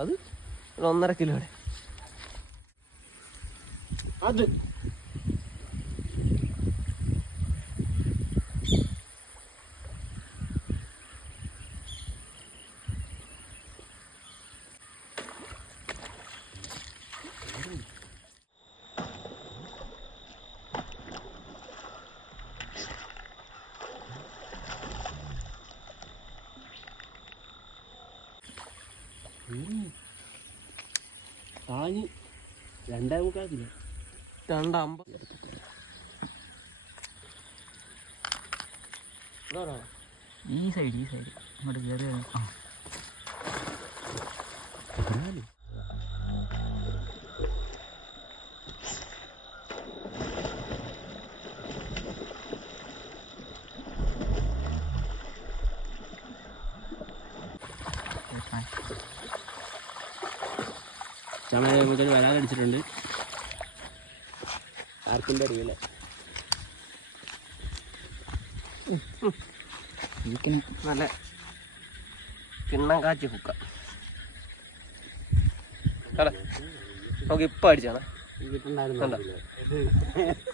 അത് 1.5 കിലോയുടെ അത് കാഞ്ഞ് 2.25 കിലോ 2.50 ഈ സൈഡ് അങ്ങോട്ട് കയറി ചമയ മുതൽ വരാനടിച്ചിട്ടുണ്ട്. ആർക്കും അറിയില്ല. നല്ല കിണ്ണം കാച്ചി ഹുക്ക നമുക്ക് ഇപ്പം അടിച്ചാണ്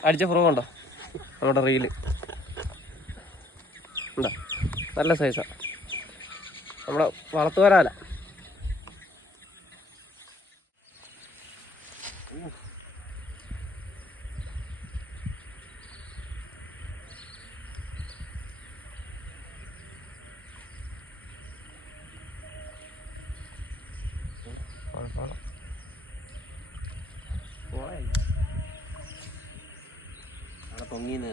അടിച്ച ഫ്രോ ഉണ്ടോ നമ്മുടെ റീല് ഉണ്ടോ? നല്ല സൈസാണ്. നമ്മുടെ വളർത്തു വരാല. പൊങ്ങിയെന്ന്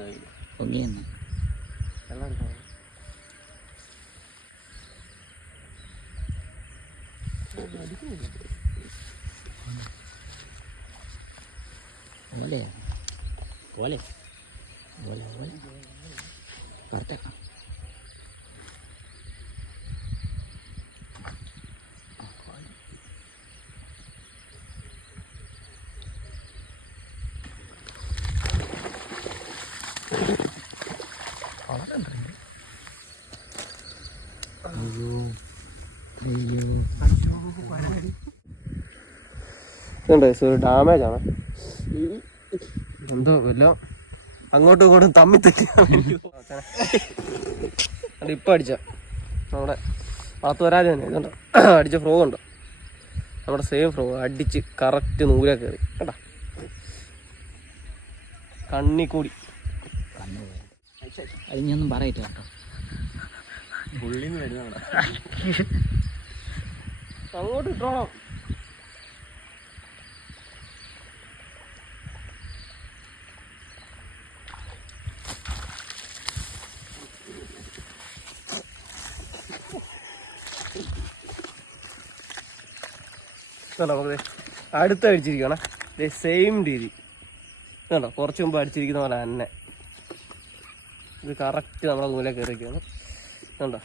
പോലെ കറക്റ്റാ. ഒരു ഡാമേജ് ആണ്. എന്തോ വല്ലോ അങ്ങോട്ടും ഇങ്ങോട്ടും തമ്മിൽ തെറ്റിയാണ്. ഇപ്പം അടിച്ച നമ്മുടെ വളർത്തു വരാതെ തന്നെ ഇതുണ്ടോ അടിച്ച ഫ്രോ ഉണ്ടോ? നമ്മുടെ സെയിം ഫ്രോ അടിച്ച് കറക്റ്റ് നൂല കയറി കേട്ടാ. കണ്ണിക്കൂടി അത് ഞാനൊന്നും പറയട്ടെ കേട്ടോ. പുള്ളിന്ന് വരുന്ന അങ്ങോട്ട് ഇട്ടോളാം. നമുക്ക് അടുത്ത് അടിച്ചിരിക്കണം. സെയിം രീതി കണ്ടോ, കുറച്ച് മുമ്പ് അടിച്ചിരിക്കുന്ന പോലെ തന്നെ. ഇത് കറക്റ്റ് നമ്മളെ നൂലെ കയറിയിരിക്കുകയാണ് കണ്ടോ.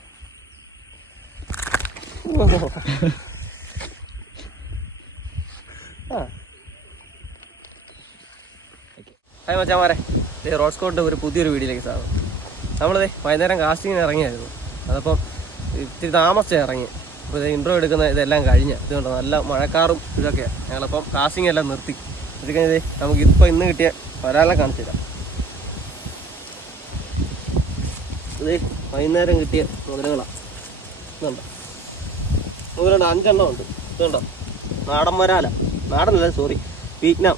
ഹായ് മച്ചാമാരെ, റോഡ് സ്കോട്ടിൻ്റെ ഒരു പുതിയൊരു വീഡിയോയിലേക്ക് സ്വാഗതം. നമ്മളിത് വൈകുന്നേരം കാസ്റ്റിങ്ങിന് ഇറങ്ങിയായിരുന്നു. അതപ്പം ഇത്തിരി താമസിച്ചാണ് ഇറങ്ങി. അപ്പോൾ ഇത് ഇൻട്രോ എടുക്കുന്ന ഇതെല്ലാം കഴിഞ്ഞ് ഇതുകൊണ്ട് നല്ല മഴക്കാറും ഇതൊക്കെയാണ്. ഞങ്ങളിപ്പം കാസ്റ്റിംഗ് എല്ലാം നിർത്തി. ഇത് കഴിഞ്ഞത് നമുക്ക് ഇപ്പോൾ ഇന്ന് കിട്ടിയ വരാലെ കാണിച്ചു തരാം. ഇത് വൈകുന്നേരം കിട്ടിയ മുതലുകളാണ്. ഇതുണ്ടോ, മുതലുണ്ട് 5 എണ്ണം ഉണ്ട്. ഇതുണ്ടോ നാടൻ വരാല, നാടനല്ല സോറി വീറ്റ്നാം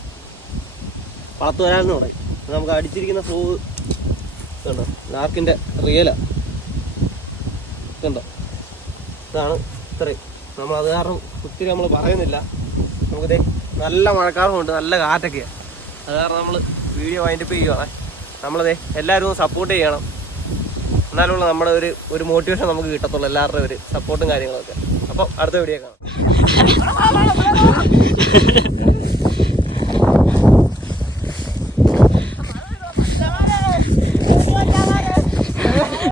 വളർത്തു വരാലെന്ന് പറയും. നമുക്ക് അടിച്ചിരിക്കുന്ന ഫ്രൂ ഇതുണ്ടോ ലാർക്കിൻ്റെ റിയലാണ്. ഇതുണ്ടോ, ഇതാണ് ഇത്രയും. നമ്മളത് കാരണം ഒത്തിരി നമ്മൾ പറയുന്നില്ല. നമുക്കിത് നല്ല മഴക്കാറുമുണ്ട്, നല്ല കാറ്റൊക്കെയാണ്. അത് കാരണം നമ്മൾ വീഡിയോ വൈൻഡപ്പ് ചെയ്യുകയാണ്. നമ്മളത് എല്ലാവരും ഒന്ന് സപ്പോർട്ട് ചെയ്യണം. എന്നാലുള്ള നമ്മുടെ ഒരു മോട്ടിവേഷൻ നമുക്ക് കിട്ടത്തുള്ളൂ, എല്ലാവരുടെയും ഒരു സപ്പോർട്ടും കാര്യങ്ങളൊക്കെ. അപ്പോൾ അടുത്ത വീഡിയോ കാണാം.